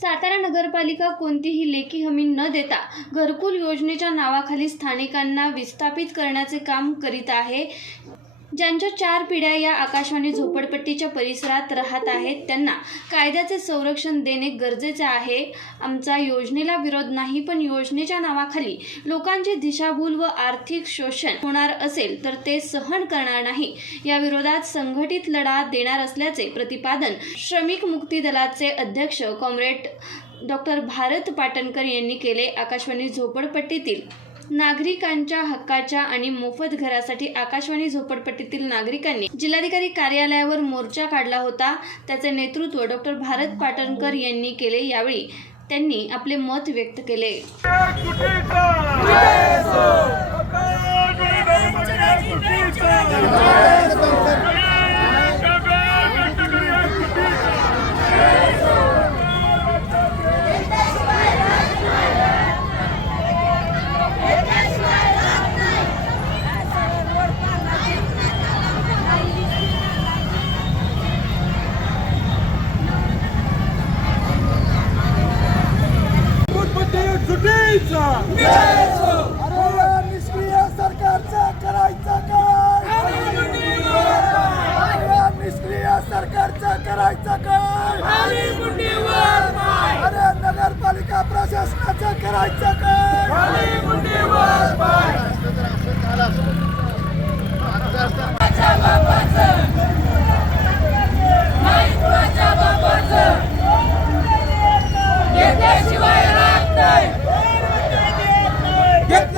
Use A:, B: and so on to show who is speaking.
A: सातारा नगरपालिका कोणतीही लेखी हमी न देता घरकुल योजनेच्या नावाखाली स्थानिकांना विस्थापित करण्याचे काम करीत आहे. ज्यांच्या चार पिढ्या या आकाशवाणी झोपडपट्टीच्या परिसरात राहत आहेत त्यांना कायद्याचे संरक्षण देणे गरजेचे आहे. आमचा योजनेला विरोध नाही पण योजनेच्या नावाखाली लोकांची दिशाभूल व आर्थिक शोषण होणार असेल तर ते सहन करणार नाही. या विरोधात संघटित लढा देणार असल्याचे प्रतिपादन श्रमिक मुक्ती दलाचे अध्यक्ष कॉम्रेड डॉक्टर भारत पाटणकर यांनी केले आकाशवाणी झोपडपट्टीतील नागरिकांच्या हक्काच्या आणि मोफत घरासाठी आकाशवाणी झोपडपट्टीतील नागरिकांनी जिल्हाधिकारी कार्यालयावर मोर्चा काढला होता. त्याचे नेतृत्व डॉक्टर भारत पाटणकर यांनी केले. यावेळी त्यांनी आपले मत व्यक्त केले.
B: फुटफुटी सुटीचा
C: अरे निष्क्रिय सरकारचं करायचं काय अरे निष्क्रिय सरकारचं करायचं काय अरे नगरपालिका प्रशासनाचं करायचं काय घेतल्याशिवाय राहत नाही
B: आकाशवाणी झोपड